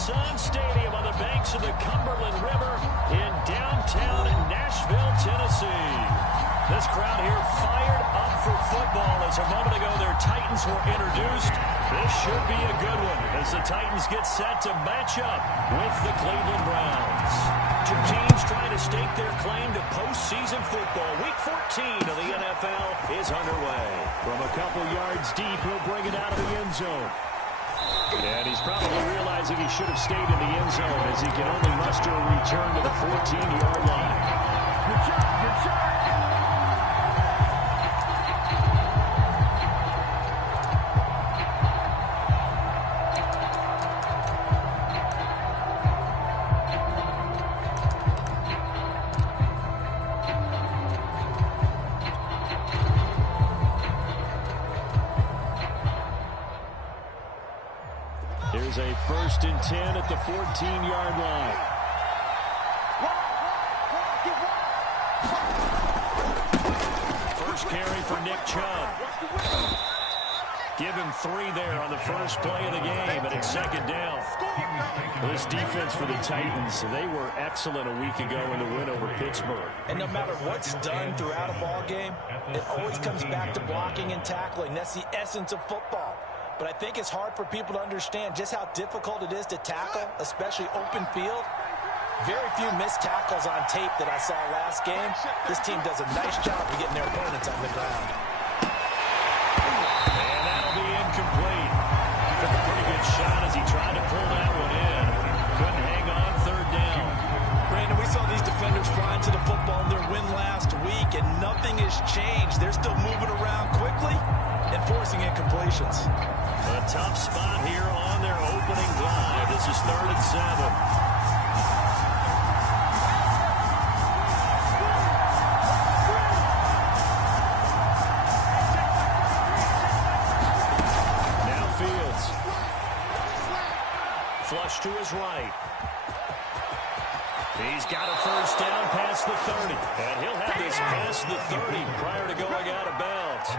Sun Stadium on the banks of the Cumberland River in downtown Nashville, Tennessee. This crowd here fired up for football as a moment ago their Titans were introduced. This should be a good one as the Titans get set to match up with the Cleveland Browns. Two teams trying to stake their claim to postseason football. Week 14 of the NFL is underway. From a couple yards deep, he'll bring it out of the end zone. And he's probably realizing he should have stayed in the end zone as he can only muster a return to the 14-yard line. Good shot, good shot. Here's a 1st and 10 at the 14-yard line. First carry for Nick Chubb. Give him 3 there on the first play of the game, and it's 2nd down. This defense for the Titans, they were excellent a week ago in the win over Pittsburgh. And no matter what's done throughout a ball game, it always comes back to blocking and tackling. That's the essence of football. But I think it's hard for people to understand just how difficult it is to tackle, especially open field. Very few missed tackles on tape that I saw last game. This team does a nice job of getting their opponents on the ground. And that'll be incomplete. Took a pretty good shot as he tried to pull that one in. Couldn't hang on 3rd down. Brandon, we saw these defenders flying to the football in their win last week, and nothing has changed. They're still moving around quickly and forcing incompletions. A tough spot here on their opening drive. This is 3rd and 7. Now Fields. Flush to his right. He's got a 1st down past the 30. And he'll have this past the 30 prior to going out of bounds.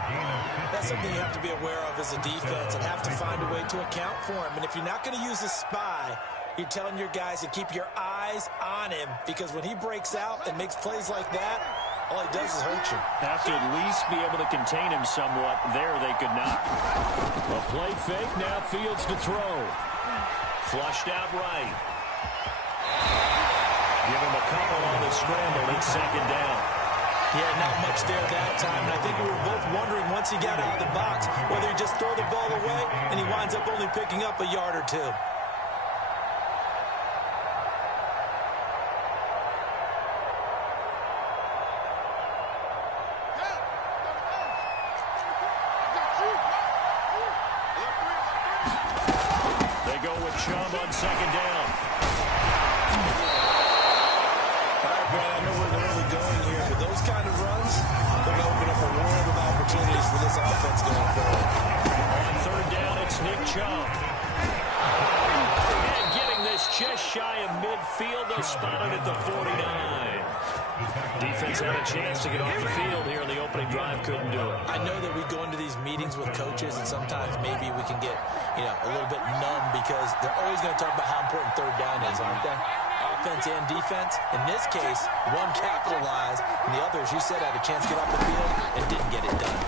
That's something you have to be aware of as a defense and have to find a way to account for him. And if you're not going to use a spy, you're telling your guys to keep your eyes on him, because when he breaks out and makes plays like that, all he does is hurt you. Have to at least be able to contain him somewhat. There they could not. A play fake, now Fields to throw. Flushed out right. Give him a couple on the scramble. It's 2nd down. Yeah, not much there that time. And I think we were both wondering once he got out of the box whether he just throw the ball away and he winds up only picking up a yard or 2. They go with Chubb on 2nd down. I know where they're really going here, but those kind of runs, they're going to open up a world of opportunities for this offense going forward. On 3rd down, it's Nick Chubb. And getting this just shy of midfield, they'll spot it at the 49. Defense had a chance to get off the field here in the opening drive, couldn't do it. I know that we go into these meetings with coaches, and sometimes maybe we can get, a little bit numb because they're always going to talk about how important 3rd down is, aren't they? Offense and defense. In this case, one capitalized, and the other, as you said, had a chance to get off the field and didn't get it done.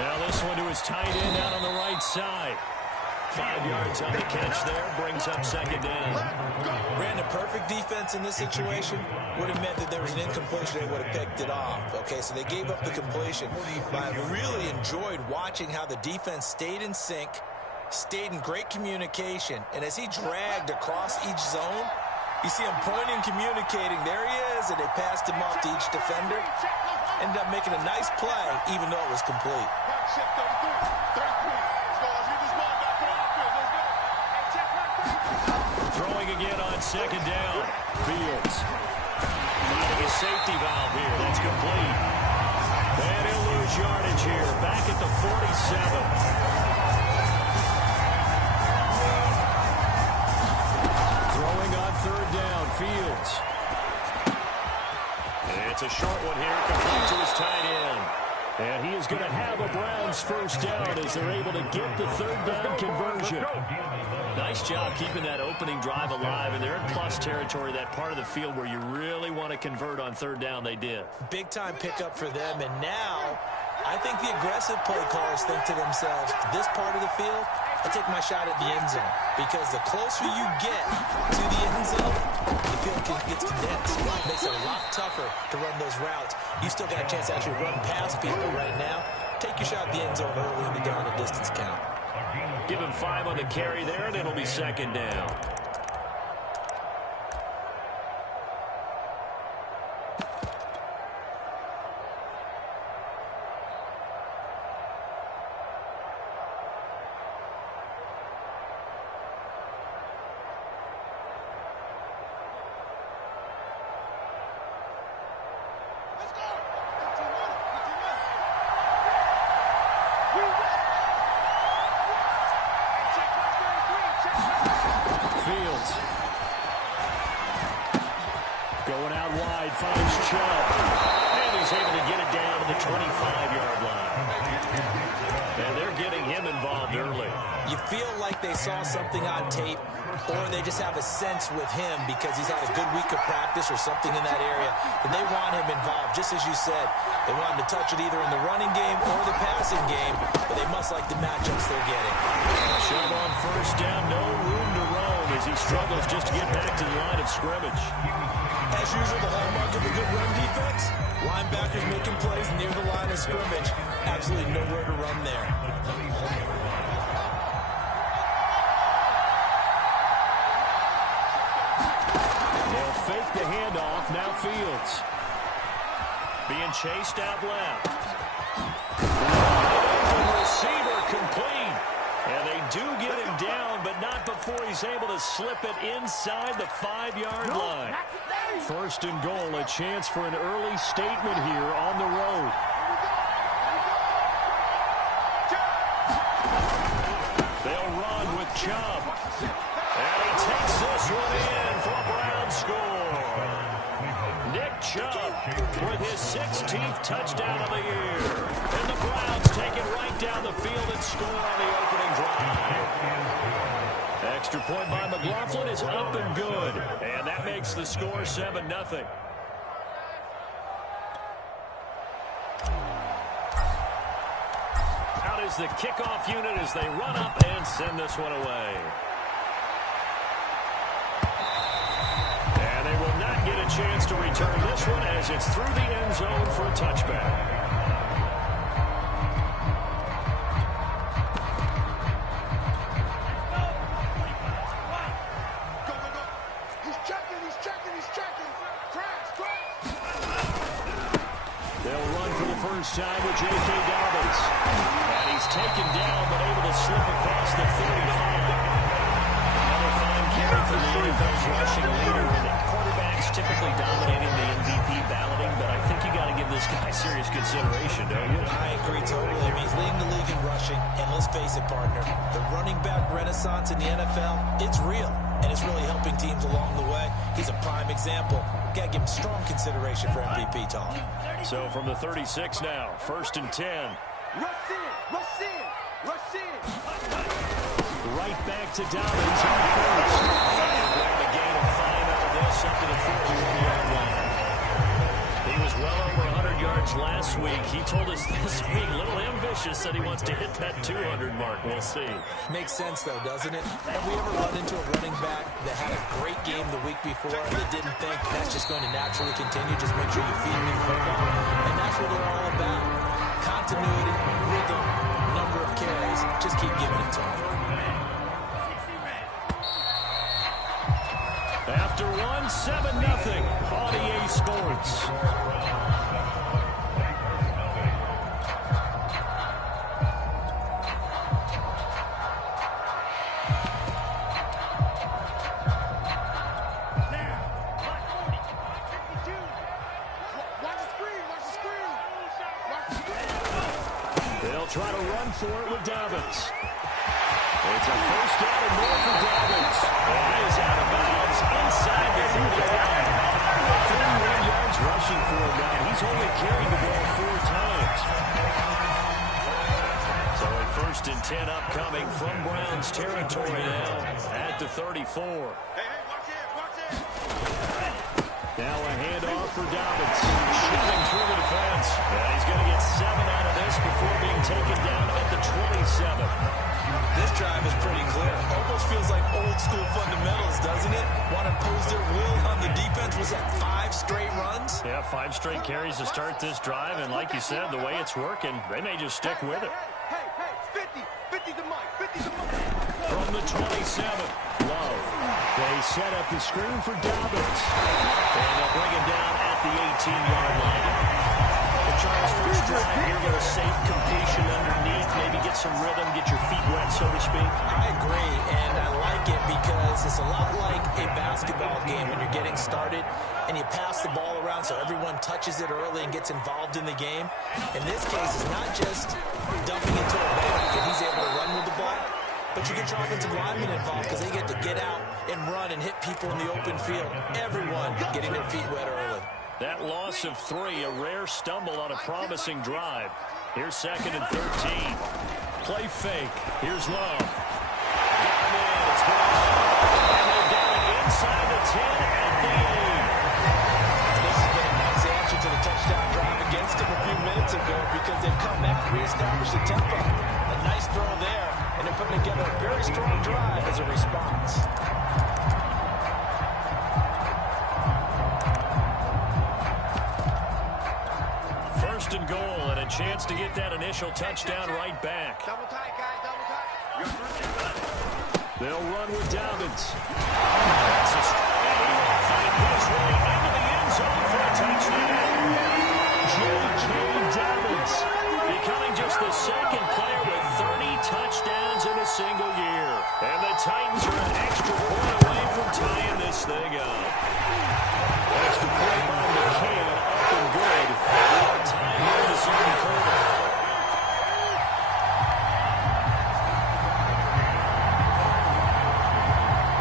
Now this one to his tight end out on the right side. 5 yards on the catch there, brings up 2nd down. Brandon, perfect defense in this situation would have meant that there was an incompletion. They would have picked it off. Okay, so they gave up the completion. But I really enjoyed watching how the defense stayed in sync, stayed in great communication, and as he dragged across each zone, you see him pointing, communicating. There he is, and they passed him off to each defender. Ended up making a nice play, even though it was complete. Throwing again on 2nd down. Fields finding a safety valve here. That's complete. And he'll lose yardage here. Back at the 47. Throwing on 3rd down. Fields. And it's a short one here, complete to his tight end. And he is going to have a Browns first down as they're able to get the third down conversion. Nice job keeping that opening drive alive, and they're in plus territory, that part of the field where you really want to convert on third down. They did. Big-time pickup for them, and now I think the aggressive play callers think to themselves, this part of the field, I take my shot at the end zone, because the closer you get to the end zone, the field gets condensed. It makes it a lot tougher to run those routes. You still got a chance to actually run past people right now. Take your shot at the end zone early in the down and distance count. Give him 5 on the carry there, and it'll be second down. Going out wide, finds Chubb. And he's able to get it down to the 25-yard line. And they're getting him involved early. You feel like they saw something on tape, or they just have a sense with him because he's had a good week of practice or something in that area, and they want him involved. Just as you said, they want him to touch it either in the running game or the passing game, but they must like the matchups they're getting. Chubb on first down, no room to roam as he struggles just to get back to the line of scrimmage. As usual, the hallmark of a good run defense, linebackers making plays near the line of scrimmage. Absolutely nowhere to run there. They'll fake the handoff, now Fields. Being chased out left. Receiver complete. And they do get him down, but not before he's able to slip it inside the 5-yard line. First and goal, a chance for an early statement here on the road. They'll run with Chubb. And he takes this one in for a Browns score. Nick Chubb with his 16th touchdown of the year. And the Browns take it right down the field and score on the opening drive. Extra point by McLaughlin is up and good. And that makes the score 7-0. Out is the kickoff unit as they run up and send this one away. And they will not get a chance to return this one as it's through the end zone for a touchback. First time with J.K. Dobbins. And he's taken down, but able to slip across the 35. Another fine carry for the NFL's rushing leader. And the quarterback's typically dominating the MVP balloting, but I think you got to give this guy serious consideration, don't you? I agree totally. I mean, he's leading the league in rushing. And let's face it, partner, the running back renaissance in the NFL, it's real. And it's really helping teams along the way. He's a prime example. Got to give him strong consideration for MVP talk. So from the 36 now, 1st and 10. Rush in, rush in, rush in. Right back to Dobbins on first. And grab a gain of 5 out of this up to the 41-yard line. He was well over 100 yards last week. He told us this week, a little ambitious, that he wants to hit that 200 mark. We'll see. Makes sense, though, doesn't it? Have we ever run into a running back that had a great game the week before that didn't think that's just going to naturally continue? Just make sure you feed him the football. And that's what they're all about. Continuity, rhythm, number of carries. Just keep giving it to him. After 7-0 on EA Sports. They'll try to run for it with Dobbins. It's a first down and more for Dobbins. And he's out of bounds inside the 35. 31 yards rushing for him now. He's only carried the ball 4 times. 4. Hey, watch it, watch it. Now a handoff for Dobbins. Shoving through the defense. And he's going to get 7 out of this before being taken down at the 27. This drive is pretty clear. Almost feels like old school fundamentals, doesn't it? Want to impose their will on the defense. Was that 5 straight runs? Yeah, 5 straight carries to start this drive. And like you said, the way it's working, they may just stick with it. Hey, 50 to Mike, 50 to Mike. From the 27, Love. They set up the screen for Dobbins. And they'll bring him down at the 18-yard line. The Charles first drive, you're going to save completion underneath, maybe get some rhythm, get your feet wet, so to speak. I agree, and I like it because it's a lot like a basketball game when you're getting started and you pass the ball around so everyone touches it early and gets involved in the game. In this case, it's not just dumping into a bank and he's able to run with the ball, but you get your offensive linemen involved because they get to get out and run and hit people in the open field. Everyone getting their feet wet early. That loss of 3, a rare stumble on a promising drive. Here's 2nd and 13. Play fake. Here's Love. Got him in. It's Brown. And they've got it inside the 10 at the 8. This has been a nice answer to the touchdown drive against them a few minutes ago because they've come back and reestablished the tempo. A nice throw there, and they're putting together a very strong drive as a response. First and goal, and a chance to get that initial touchdown right back. Double tight, guys, double tight. They'll run with Dobbins. That's a strike. He will find his way into the end zone for a touchdown. J.K. Dobbins becoming just the 2nd player with 30 touchdowns in a single year. And the Titans are an extra point away from tying this thing up. Extra point by McCann, up and good. Time here in the 2nd quarter.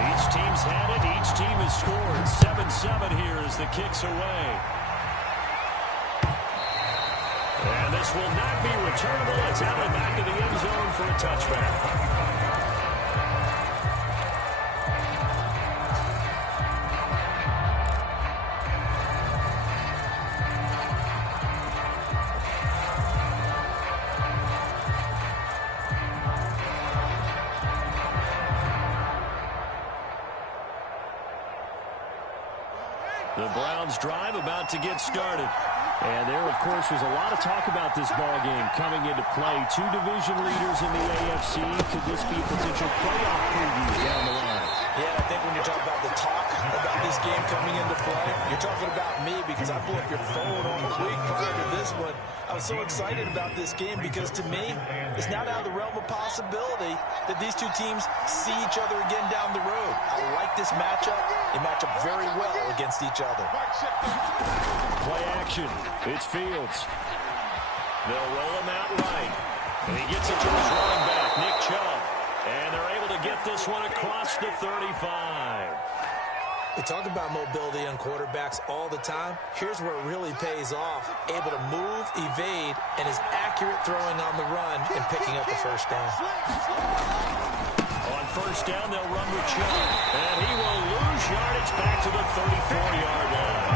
Each team's had it. Each team has scored. 7-7 here as the kick's away. And this will not be returnable. It's out and back to the end zone for a touchback. The Browns drive about to get started. And there, of course, was a lot of talk about this ball game coming into play. 2 division leaders in the AFC. Could this be a potential playoff preview down the line? Yeah, I think when you're talking about the talk about this game coming into play, you're talking about me because I blew up your phone all the week prior to this one. I was so excited about this game because to me, it's not out of the realm of possibility that these two teams see each other again down the road. I like this matchup. They match up very well against each other. Play action. It's Fields. They'll roll him out right. And he gets it to his running back, Nick Chubb. And they're able to get this one across the 35. We talk about mobility on quarterbacks all the time. Here's where it really pays off. Able to move, evade, and is accurate throwing on the run and picking up the first down. On first down, they'll run with Chubb. And he will lose yardage back to the 34-yard line.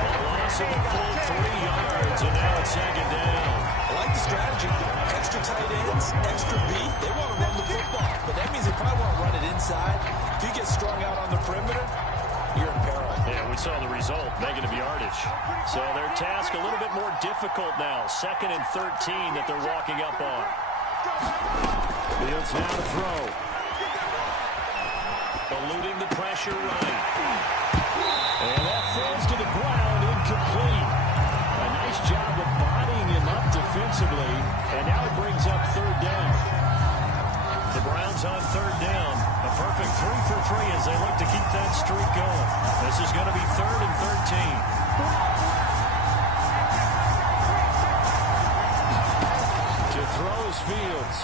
A loss of a full 3 yards, and now it's 2nd down. I like the strategy. Extra tight ends, extra beat. They want to run the football, but that means they probably want to run it inside. If you get strung out on the perimeter, you're in peril. Yeah, we saw the result, negative yardage. So their task a little bit more difficult now. 2nd and 13 that they're walking up on. Fields now to throw. Eluding the pressure right. And that falls to the ground, incomplete. A nice job of bodying him up defensively. And now it brings up 3rd down. The Browns on 3rd down. A perfect 3 for 3 as they look to keep that streak going. This is going to be 3rd and 13. To throw is Fields.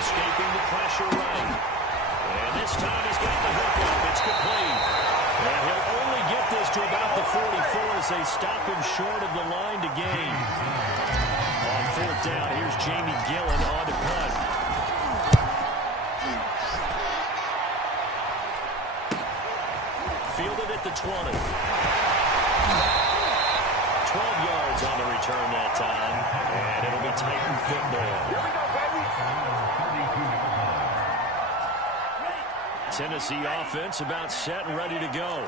Escaping the pressure right. And this time he's got the hook up. It's complete. And he'll only get this to about the 44 as they stop him short of the line to gain. On 4th down, here's Jamie Gillen on to punt. fielded at the 20. 12 yards on the return that time, and it'll be Titan football. Here we go, baby. Tennessee offense about set and ready to go.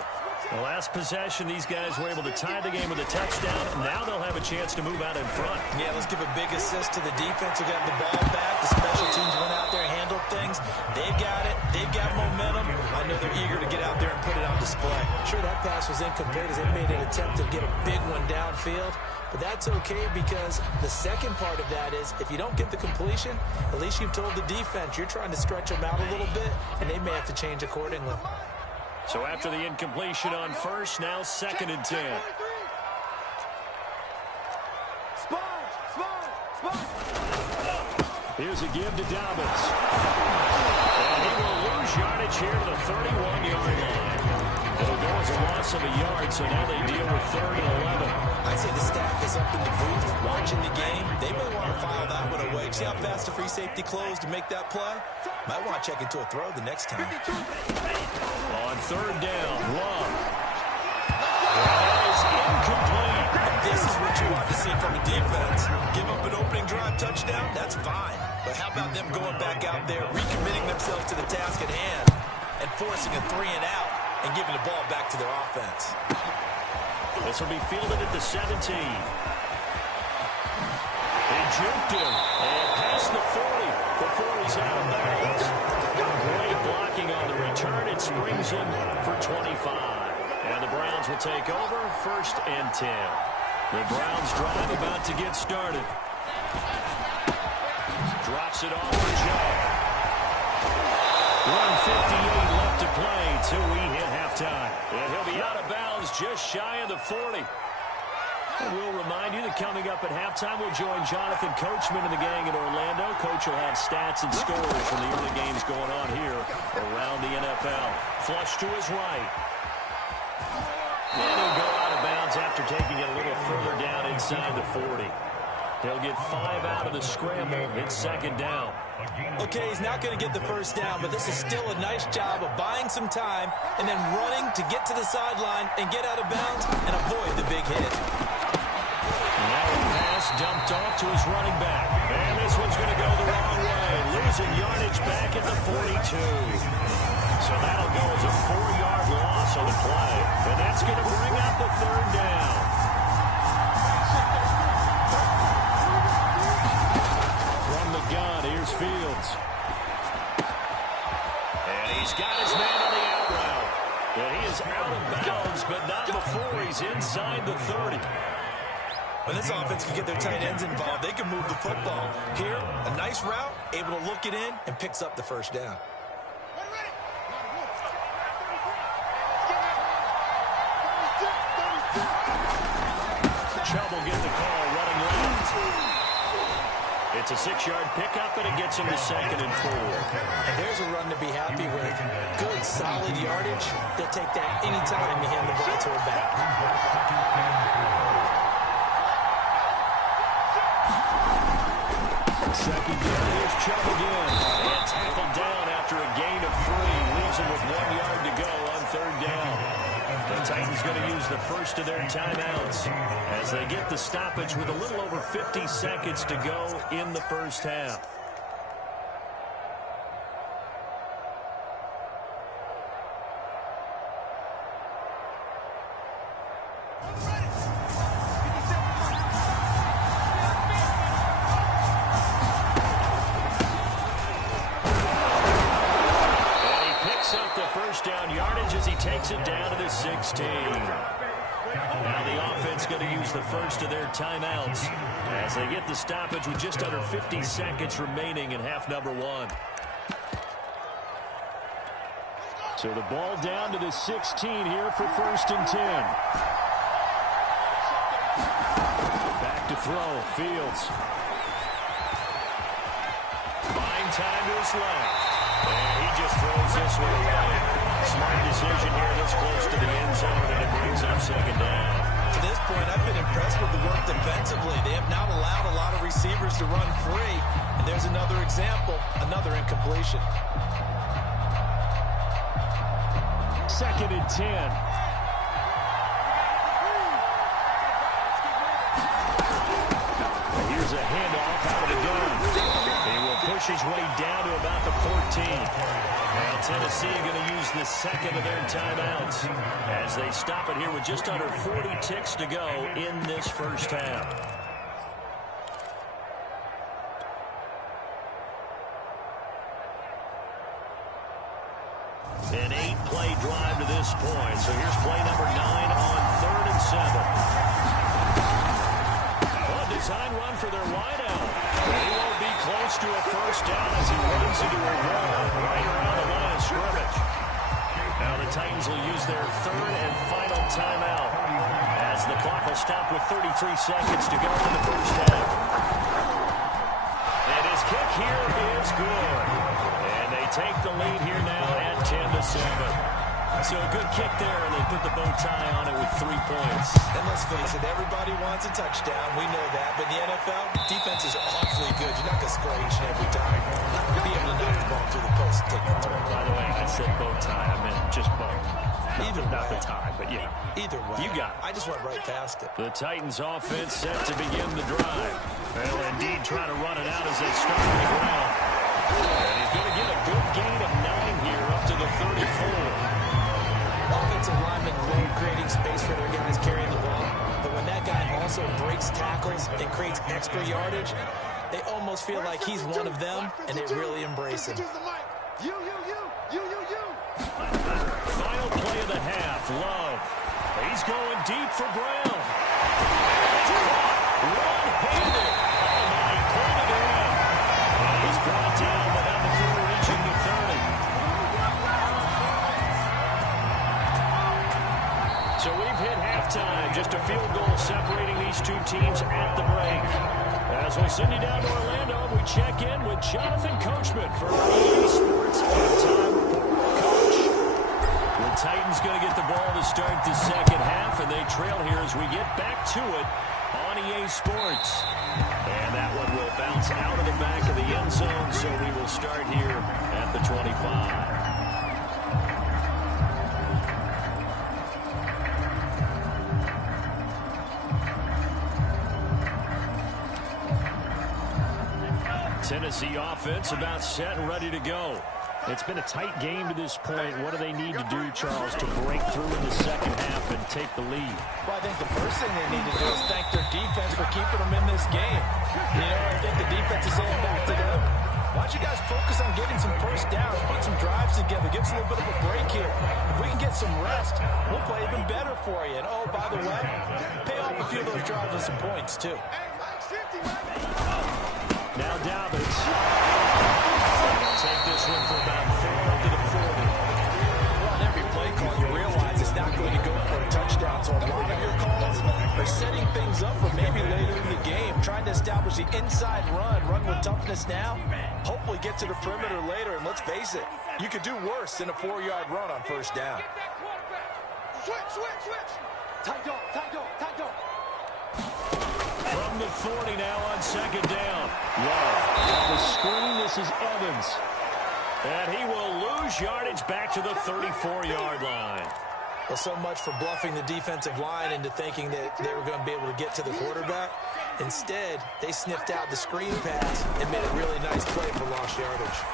The last possession, these guys were able to tie the game with a touchdown. Now they'll have a chance to move out in front. Yeah, let's give a big assist to the defense who got the ball back. The special teams went out there and handled things. They've got it. They've got momentum. I know they're eager to get out there and put it on display. Sure, that pass was incomplete as they made an attempt to get a big one downfield. But that's okay because the second part of that is if you don't get the completion, at least you've told the defense you're trying to stretch them out a little bit, and they may have to change accordingly. So after the incompletion on first, now 2nd and 10. Here's a give to Dobbins. And he will lose yardage here to the 31-yard line. It'll go as a loss of a yard, so now they deal with 3rd and 11. I'd say the staff is up in the booth watching the game. They may want to file that one away. See how fast the free safety closed to make that play? Might want to check into a throw the next time. On 3rd down, Love. That is incomplete. This is what you want to see from a defense. Give up an opening drive touchdown, that's fine. But how about them going back out there, recommitting themselves to the task at hand, and forcing a 3 and out, and giving the ball back to their offense. This will be fielded at the 17. They juked him and past the 40 before he's out of bounds. Great blocking on the return. It springs him for 25. And the Browns will take over 1st and 10. The Browns drive about to get started. Drops it off to Joe. 1:58 left to play till we hit halftime. And he'll be out of bounds just shy of the 40. And we'll remind you that coming up at halftime, we'll join Jonathan Coachman and the gang in Orlando. Coach will have stats and scores from the early games going on here around the NFL. Flush to his right. And he'll go out of bounds after taking it a little further down inside the 40. He'll get 5 out of the scramble. It's 2nd down. Okay, he's not going to get the first down, but this is still a nice job of buying some time and then running to get to the sideline and get out of bounds and avoid the big hit. Now a pass dumped off to his running back. And this one's going to go the wrong way. Losing yardage back at the 42. So that'll go as a 4-yard loss on the play. And that's going to bring up the 3rd down. From the gun, here's Fields. And he's got his man on the out route. And he is out of bounds, but not before he's inside the 30. When this offense can get their tight ends involved, they can move the football. Here, a nice route, able to look it in, and picks up the first down. Chubb will get the call running left. It's a 6-yard pickup, and it gets him to 2nd and 4. And there's a run to be happy with. Good, solid yardage. They'll take that anytime you hand the ball to a back. 2nd down, here's Chubb again. And tackled down after a gain of 3. Leaves him with 1 yard to go on 3rd down. The Titans going to use the first of their timeouts as they get the stoppage with a little over 50 seconds to go in the first half. Down yardage as he takes it down to the 16. Now the offense going to use the first of their timeouts as they get the stoppage with just under 50 seconds remaining in half number 1. So the ball down to the 16 here for 1st and 10. Back to throw, Fields. Fine time to his left. And he just throws this one away. Smart decision here this close to the end zone, and it brings up 2nd down. To this point, I've been impressed with the work defensively. They have not allowed a lot of receivers to run free. And there's another example, another incompletion. 2nd and 10. Here's a handoff out of the gun. He will push his way down to about the 14. Now Tennessee going to use the second of their timeouts as they stop it here with just under 40 ticks to go in this first half. An 8-play drive to this point. So here's play number 9 on 3rd and 7. Well, design run for their wideout. He won't be close to a first down as he runs into a wall right around the line of scrimmage. Now the Titans will use their 3rd and final timeout as the clock will stop with 33 seconds to go in the first half. And his kick here is good. And they take the lead here now at 10-7. So a good kick there, and they put the bow tie on it with 3 points. And let's face it, everybody wants a touchdown. We know that. But in the NFL, defense is awfully good. You're not going to score each and every time. You'll be able to knock the ball through the post and take the throw. By the way, I said bow tie. I meant just bow. Either not way. the tie, but yeah. Either way. You got it. I just went right past it. The Titans offense set to begin the drive. They'll indeed try to run it out as they start on the ground. And he's going to get a good gain of 9 here up to the 34. Offensive linemen love creating space for their guys carrying the ball. But when that guy also breaks tackles and creates extra yardage, they almost feel like he's one of them, and they really embrace him. Final play of the half. Love. He's going deep for Brown. One-handed. Oh, my. Pulled it in. And he's brought down without the crew reaching the 30. So we've hit halftime. Just a field goal separating these two teams at the break. As we send you down to Orlando, we check in with Jonathan Coachman for Yr6 Sports Halftime Report. Coach, the Titans going to get the ball to start the second half, and they trail here as we get back to it on EA Sports. And that one will bounce out of the back of the end zone, so we will start here at the 25. Tennessee offense about set and ready to go. It's been a tight game to this point. What do they need to do, Charles, to break through in the second half and take the lead? Well, I think the first thing they need to do is thank their defense for keeping them in this game. You know, I think the defense is saying back to them, why don't you guys focus on getting some first downs, put some drives together, give us a little bit of a break here. If we can get some rest, we'll play even better for you. And, oh, by the way, pay off a few of those drives with some points, too. Now Dobbins. Take this one for about 4 to the 40. Well, on every play call, you realize it's not going to go for a touchdown. So a lot of your calls are setting things up for maybe later in the game, trying to establish the inside run with toughness now, hopefully get to the perimeter later. And let's face it, you could do worse than a 4-yard run on first down. Switch. Tight dog. From the 40 now on second down. Love. The screen, this is Evans. And he will lose yardage back to the 34-yard line. Well, so much for bluffing the defensive line into thinking that they were going to be able to get to the quarterback. Instead, they sniffed out the screen pass and made a really nice play for lost yardage.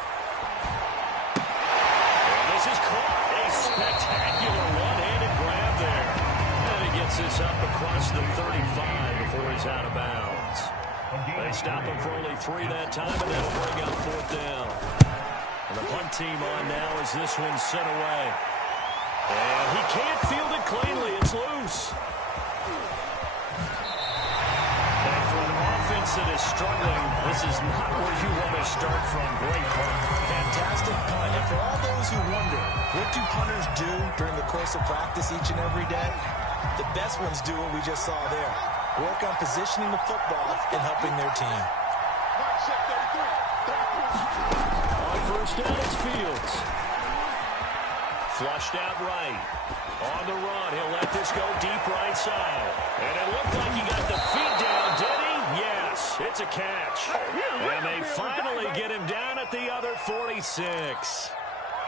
And this is caught. A spectacular one-handed grab there. And he gets this up across the 35 before he's out of bounds. They stop him for only 3 that time, and that'll bring up 4th down. And the punt team on now as this one's sent away. And he can't field it cleanly. It's loose. And for an offense that is struggling, this is not where you want to start from. Great punt. Fantastic punt. And for all those who wonder, what do punters do during the course of practice each and every day? The best ones do what we just saw there. Work on positioning the football and helping their team. On first down, it's Fields. Flushed out right. On the run, he'll let this go deep right side. And it looked like he got the feet down, did he? Yes, it's a catch. And they finally get him down at the other 46.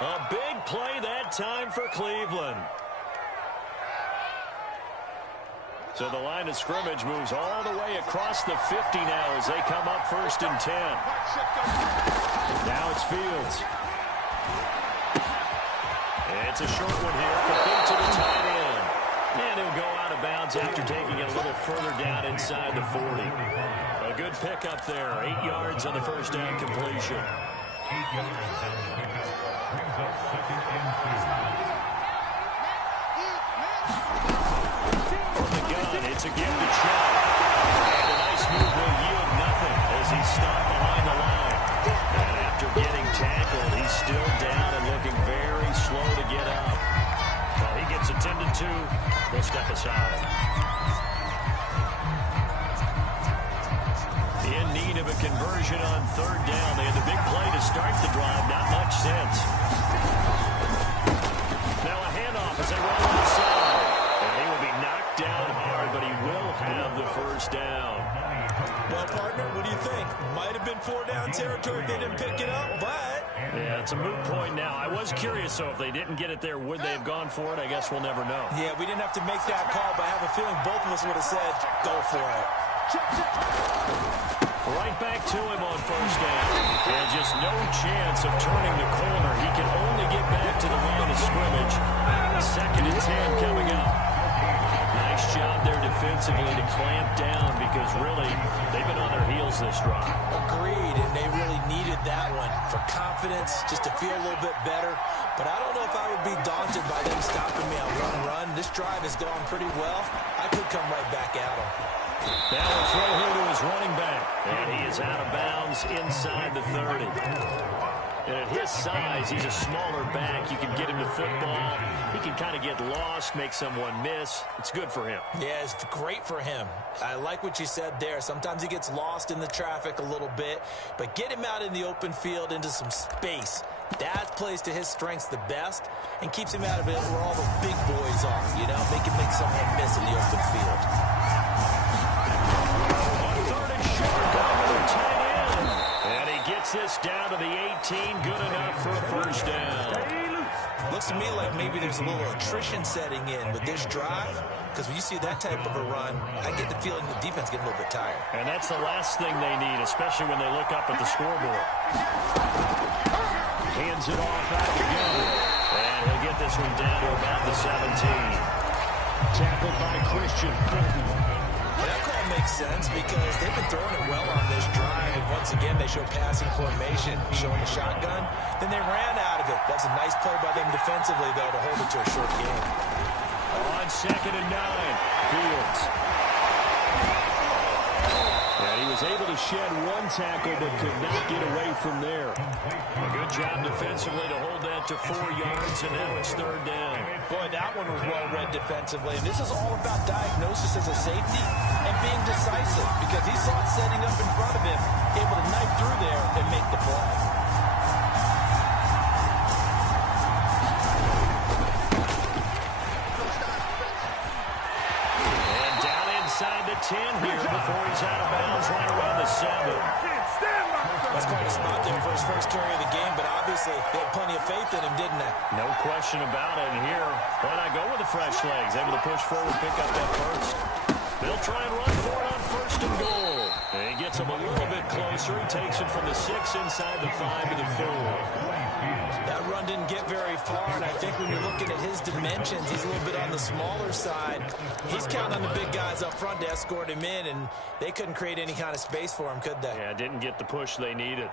A big play that Big time for Cleveland. So the line of scrimmage moves all the way across the 50 now as they come up 1st and 10. Now it's Fields. It's a short one here, complete to the tight end. And he'll go out of bounds after taking it a little further down inside the 40. A good pickup there, 8 yards on the first down completion. 8 yards down the pickup. Brings up 2nd and 2. From the gun, it's a gifted shot. And a nice move will yield nothing as he's stopped behind the line. And after getting tackled, he's still down and looking very slow to get up. Well, he gets attended to. They'll step aside. In need of a conversion on 3rd down. They had the big play to start the drive. Not much sense. Now a handoff as they roll outside. And he will be knocked down hard, but he will have the first down. Well, partner, what do you think? Might have been 4-down territory if they didn't pick it up, but... Yeah, it's a moot point now. I was curious, so if they didn't get it there, would they have gone for it? I guess we'll never know. Yeah, we didn't have to make that call, but I have a feeling both of us would have said, go for it. Right back to him on 1st down. And just no chance of turning the corner. He can only get back to the line of scrimmage. 2nd and 10 coming up. Nice job there defensively to clamp down because really they've been on their heels this drive. Agreed, and they really needed that one for confidence, just to feel a little bit better. But I don't know if I would be daunted by them stopping me on run. This drive has gone pretty well. I could come right back at them. Now a throw here to his running back. And he is out of bounds inside the 30. And at his size, he's a smaller back. You can get him to football. He can kind of get lost, make someone miss. It's good for him. Yeah, it's great for him. I like what you said there. Sometimes he gets lost in the traffic a little bit. But get him out in the open field into some space. That plays to his strengths the best and keeps him out of it where all the big boys are, you know, make someone miss in the open field. On 3rd and short, going to the tight end. And he gets this down to the 18, good enough for a first down. Looks to me like maybe there's a little attrition setting in with this drive, because when you see that type of a run, I get the feeling the defense getting a little bit tired. And that's the last thing they need, especially when they look up at the scoreboard. Hands it off out of the gun. And he'll get this one down to about the 17. Tackled by Christian. That call makes sense because they've been throwing it well on this drive, and once again they show passing formation, showing the shotgun. Then they ran out of it. That's a nice play by them defensively, though, to hold it to a short game. On 2nd and 9, Fields. And he was able to shed one tackle, but could not get away from there. A good job defensively to hold that to 4 yards, and now it's 3rd down. Boy, that one was well read defensively. And this is all about diagnosis as a safety and being decisive, because he saw it setting up in front of him, able to knife through there and make the play. And down inside the 10 here before he's out of bounds right around the 7. That's quite a spot there for his first carry of the game, but obviously they had plenty of faith in him, didn't they? No question about it. And here, why not go with the fresh legs? Able to push forward, pick up that first. They'll try and run for it on 1st and goal. And he gets him a little bit closer. He takes it from the 6 inside the 5 to the 4. That run didn't get very far, and I think when you're looking at his dimensions, he's a little bit on the smaller side. He's counting on the big guys up front to escort him in, and they couldn't create any kind of space for him, could they? Yeah, didn't get the push they needed.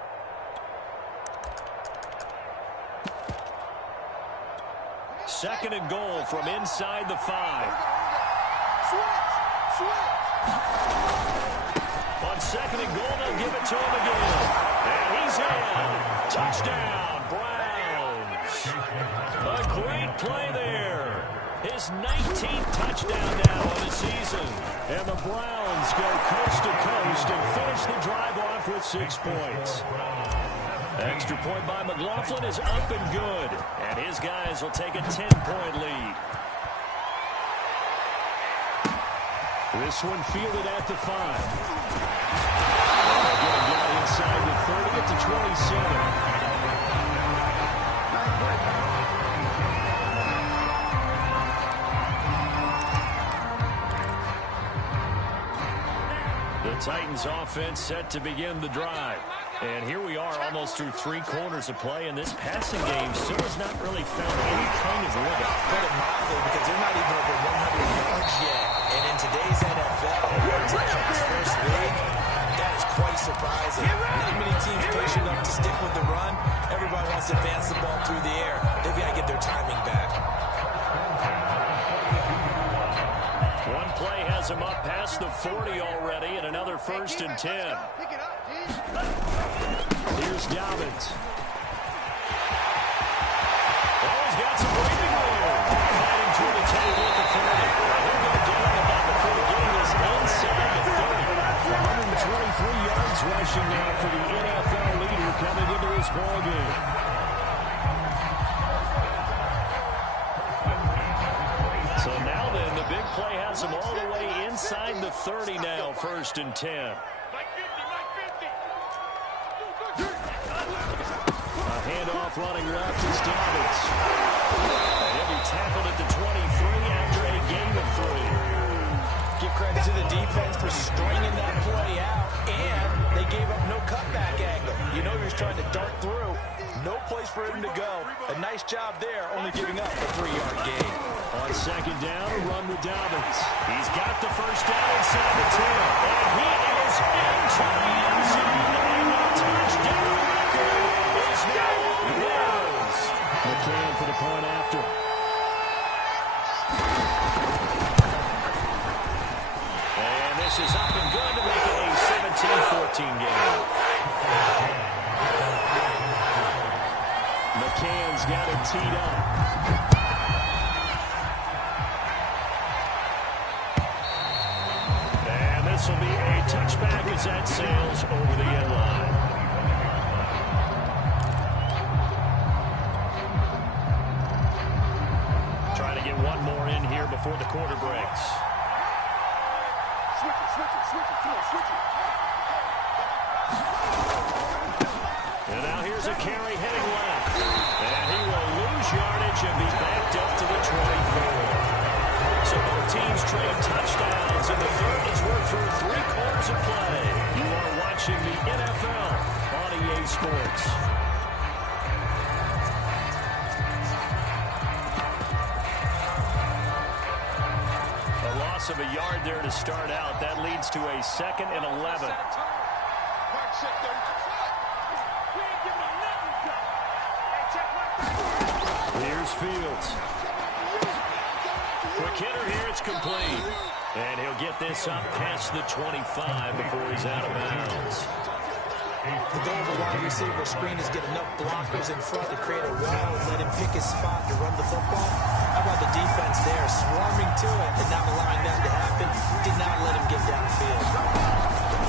Second and goal from inside the 5. On 2nd and goal, they'll give it to him again. And he's in. Touchdown, Browns. A great play there. His 19th touchdown now of the season. And the Browns go coast to coast and finish the drive off with 6 points. Extra point by McLaughlin is up and good. And his guys will take a 10-point lead. This one fielded at the 5. They'll get him down inside the 30 at the 27. Titans offense set to begin the drive. And here we are almost through 3 quarters of play, and this passing game still has not really found any kind of rhythm. Put it mildly, because they're not even over 100 yards yet. And in today's NFL, where it's a pass-first league, that is quite surprising. Not many teams patient enough to stick with the run. Everybody wants to advance the ball through the air. They've got to get their timing back. One play has him up past the 40 already, and another 1st and 10. Pick it up, dude. Here's Dobbins. Oh, he's got some breathing room. Fighting toward the table at the 30. He'll go down the back before getting this inside the 30. 123 yards rushing now for the NFL leader coming into this ballgame. So now then, the big play has him all the way inside the 30 now, 1st and 10. A handoff running left is Dobbins. And he'll be tackled at the 23 after a gain of 3. Give credit to the defense for stringing that play out, and they gave up no cutback angle. You know he was trying to dart through. No place for him to go. A nice job there, only giving up a 3-yard gain. On 2nd down, a run with Dobbins. He's got the 1st down inside the 10. And he is into the end zone. And the touchdown record is now theirs. McCann for the point after. And this is up and good to make it a 17-14 game. McCann's got it teed up. And this will be a touchback as that sails over the end line. Trying to get one more in here before the quarter breaks. Switch it. Come on, switch it. And now here's a carry heading left. And he will lose yardage and be backed up to the 24. So both teams trade touchdowns, and the third is worth through 3 quarters of play. You are watching the NFL on EA Sports. A loss of a yard there to start out. That leads to a 2nd and 11. Here's Fields. Quick hitter here, it's complete. And he'll get this up past the 25 before he's out of bounds. The goal of a wide receiver screen is get enough blockers in front to create a wall and let him pick his spot to run the football. How about the defense there, swarming to it and not allowing that to happen? Did not let him get downfield.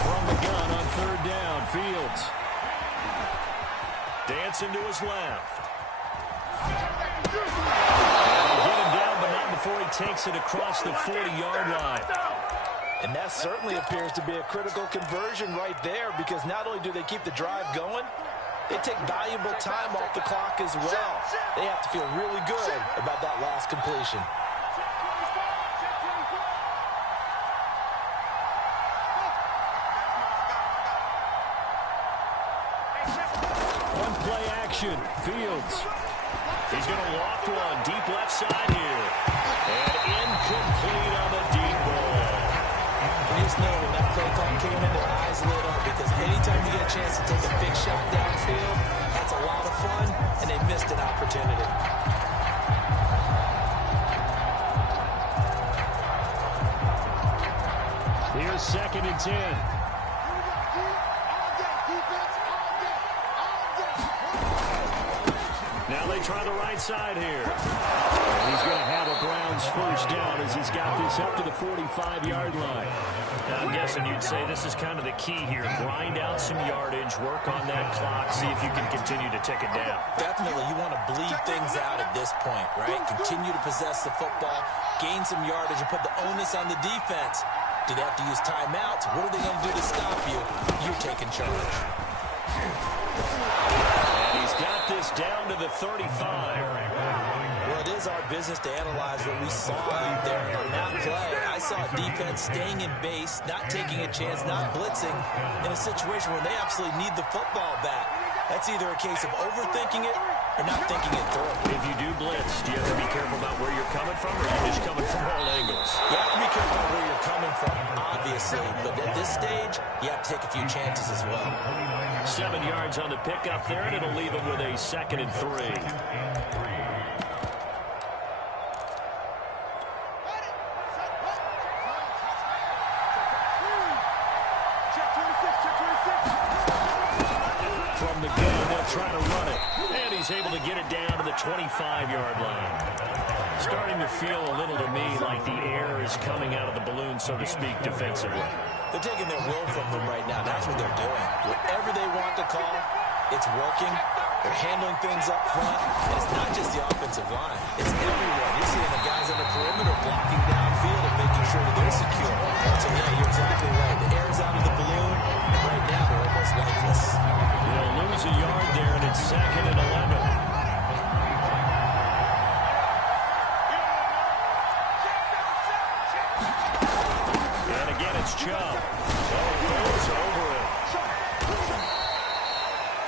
From the gun on 3rd down, Fields. Dancing to his left. And he'll get him down, but not before he takes it across the 40-yard line. And that certainly appears to be a critical conversion right there, because not only do they keep the drive going, they take valuable time off the clock as well. They have to feel really good about that last completion. One play action. Fields. He's going to loft one deep left side here. And incomplete on the deep ball. You just know when that play call came in, their eyes lit up, because anytime you get a chance to take a big shot downfield, that's a lot of fun, and they missed an opportunity. Here's 2nd and 10. Now they try the right side here. And he's going to have a Browns 1st down as he's got this up to the 45-yard line. Now, I'm guessing you'd say this is kind of the key here. Grind out some yardage, work on that clock, see if you can continue to tick it down. Definitely, you want to bleed things out at this point, right? Continue to possess the football, gain some yardage, and put the onus on the defense. Do they have to use timeouts? What are they going to do to stop you? You're taking charge. And he's got this down to the 35. Well, it is our business to analyze what we saw out there on that play. I saw defense staying in base, not taking a chance, not blitzing in a situation where they absolutely need the football back. That's either a case of overthinking it or not thinking it through. If you do blitz, do you have to be careful about where you're coming from, or are you just coming from all angles? You have to be careful about where you're coming from, obviously. But at this stage, you have to take a few chances as well. 7 yards on the pickup there, and it'll leave him with a 2nd and 3. From the gun, they'll try to run it. And he's able to get it down to the 25-yard line. Starting to feel a little to me like the air is coming out of the balloon, so to speak, defensively. They're taking their will from them right now. That's what they're doing. Whatever they want to call, it's working. They're handling things up front. And it's not just the offensive line. It's everyone. You're seeing the guys on the perimeter blocking downfield and making sure that they're secure. So, yeah, you're exactly right. The air's out of the balloon, and right now they're almost lifeless. They'll lose a yard there, and it's 2nd and 11. Chubb. Goes over it.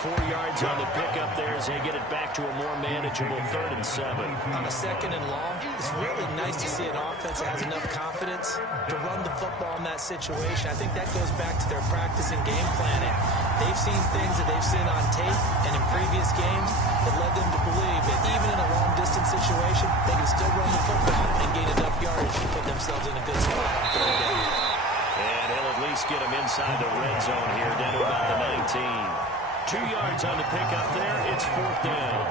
4 yards on the pickup there as they get it back to a more manageable 3rd and 7. On a 2nd and long, it's really nice to see an offense that has enough confidence to run the football in that situation. I think that goes back to their practice and game planning. They've seen things that they've seen on tape and in previous games that led them to believe that even in a long-distance situation, they can still run the football and gain enough yardage to put themselves in a good spot on 3rd down. And he'll at least get him inside the red zone here, down to about the 19. 2 yards on the pickup there. It's 4th down.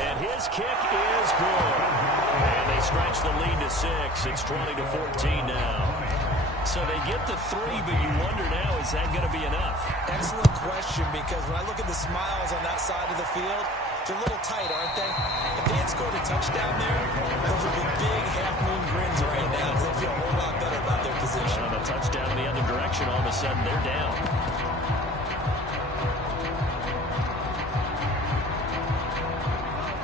And his kick is good. And they stretch the lead to 6. It's 20-14 now. So they get the 3, but you wonder now, is that going to be enough? Excellent question, because when I look at the smiles on that side of the field, they're a little tight, aren't they? If they had scored a touchdown there, those would be big half-moon grins right now, because they feel a whole lot better about their position. On a touchdown in the other direction, all of a sudden they're down.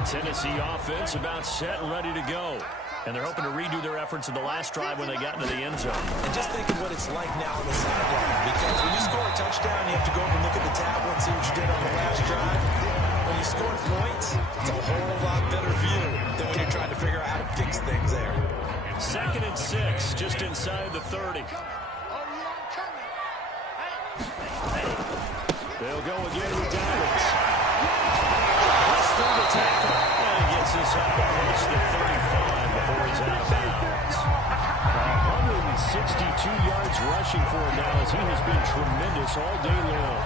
Tennessee offense about set and ready to go. And they're hoping to redo their efforts in the last drive when they got into the end zone. And just think of what it's like now on the sideline. Because when you score a touchdown, you have to go over and look at the tablet and see what you did on the last drive. When you score points, it's a whole lot better view than when you're trying to figure out how to fix things there. 2nd and 6, just inside the 30. They'll go again with Dobbins. He's through the tackle. And he gets this up across the 35 before he's out of bounds. 162 yards rushing for him now, as he has been tremendous all day long.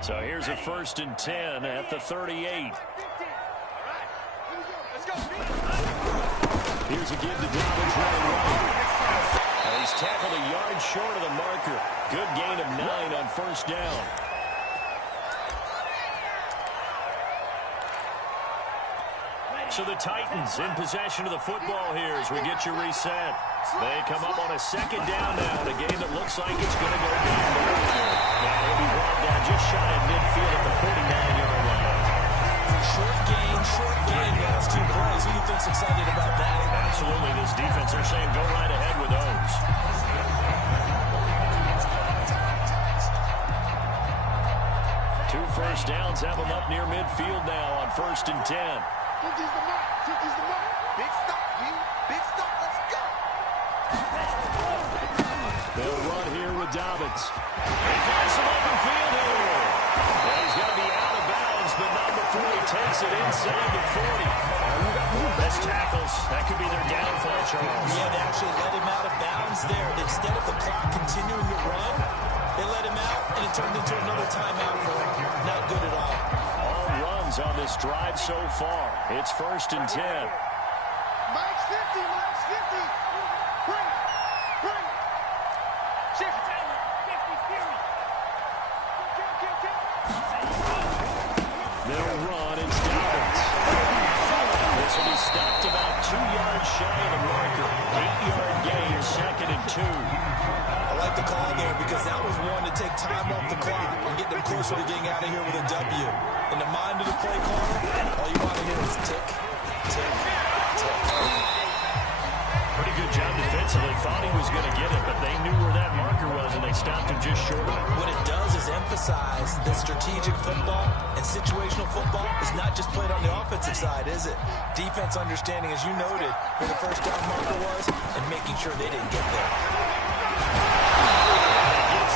So here's a 1st and 10 at the 38. Here's a give to Dobbins running right. And he's tackled a yard short of the marker. Good gain of 9 on 1st down. So the Titans in possession of the football here as we get you reset. They come up on a 2nd down now in a game that looks like it's going to go down. Now he'll be brought down just shy of midfield at the 49-yard line. Short gain, last 2 plays. Who do you think's excited about that? Absolutely. This defense, they're saying go right ahead with those. Two 1st downs have them up near midfield now on 1st and 10. Big stop, G. Big stop. Let's go. They'll run here with Dobbins. He finds some open field here. Well, he's going to be out of bounds, but not before he takes it inside the 40. That's tackles. That could be their downfall, Charles. Yeah, they actually let him out of bounds there. Instead of the clock continuing to run, they let him out, and it turned into another timeout for him. Not good at all. All runs Titans on this drive so far. It's 1st and 10. Mike's 50, Mike's 50. Bring it. Bring it. Shift. 50. They'll run. It's Dobbins. This will be stopped about 2 yards shy of the marker. 8-yard gain, 2nd and 2. I like the call there because that was one to take time off the clock and get them closer to getting out of here with a W. In the mind of the play caller, all you want to hear is tick, tick, tick. Pretty good job defensively. Thought he was going to get it, but they knew where that marker was, and they stopped him just short of it. What it does is emphasize that strategic football and situational football is not just played on the offensive side, is it? Defense understanding, as you noted, where the first down marker was and making sure they didn't get there.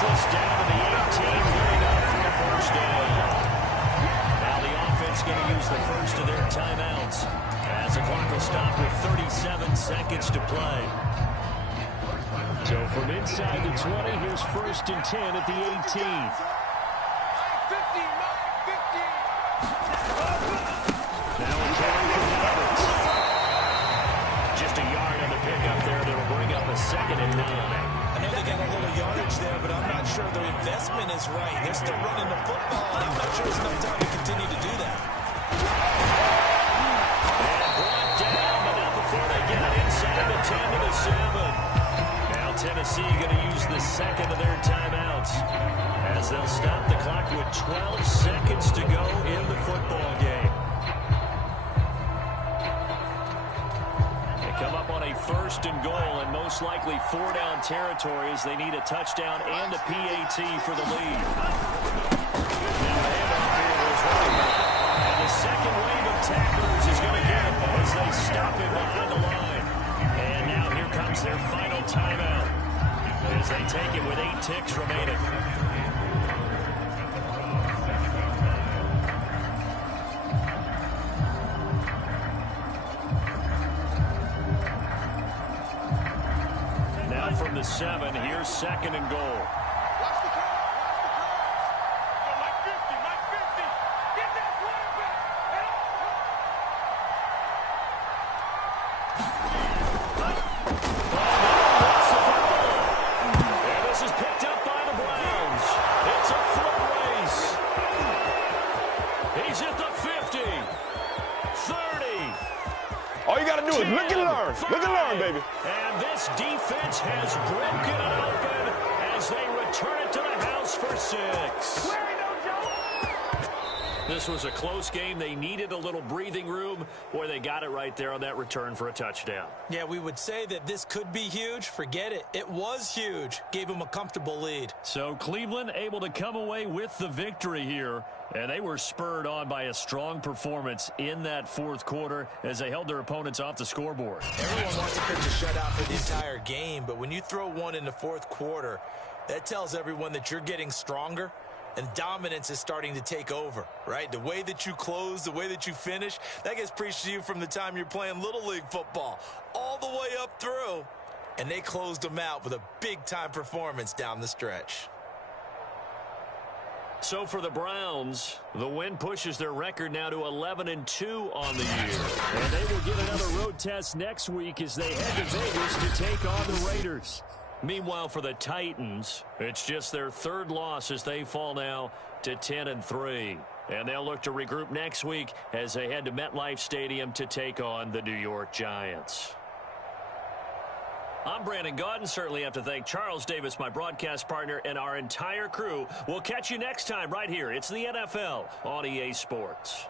This down to the 18, good enough for the first down. Now the offense going to use the first of their timeouts as the clock will stop with 37 seconds to play. So from inside the 20, here's 1st and 10 at the 18. Now a carry for Dobbins. Just a yard on the pickup there that'll bring up a 2nd and 9. I know they got a little yardage there, but I'm not sure their investment is right. They're still running the football, and I'm not sure there's enough time to continue to do that. And brought down, but not before they get it inside the 10 to the 7. Now Tennessee going to use the 2nd of their timeouts as they'll stop the clock with 12 seconds to go in the football game. Come up on a 1st and goal, and most likely 4-down territory as they need a touchdown and a PAT for the lead. Now the handoff here is running back. And the second wave of tacklers is going to get him as they stop him behind the line. And now here comes their final timeout as they take it with 8 ticks remaining. From the 7, here's 2nd and goal. Watch the call. Mike 50, Mike 50. Get that quarterback. And this is picked up by the Browns. It's a foot race. He's at the 50. 30. All you got to do is look and learn. Look and learn, baby. And this defense has broken it open as they return it to the house for 6. This was a close game. They needed a little breathing room. Boy, they got it right there on that return for a touchdown. Yeah, we would say that this could be huge. Forget it. It was huge. Gave them a comfortable lead. So Cleveland able to come away with the victory here. And they were spurred on by a strong performance in that 4th quarter as they held their opponents off the scoreboard. Everyone wants to pitch a shutout for the entire game, but when you throw one in the 4th quarter, that tells everyone that you're getting stronger and dominance is starting to take over, right? The way that you close, the way that you finish, that gets preached to you from the time you're playing Little League football all the way up through. And they closed them out with a big-time performance down the stretch. So for the Browns, the win pushes their record now to 11-2 on the year. And they will get another road test next week as they head to Vegas to take on the Raiders. Meanwhile, for the Titans, it's just their 3rd loss as they fall now to 10-3. And they'll look to regroup next week as they head to MetLife Stadium to take on the New York Giants. I'm Brandon Gaudin. Certainly have to thank Charles Davis, my broadcast partner, and our entire crew. We'll catch you next time right here. It's the NFL on EA Sports.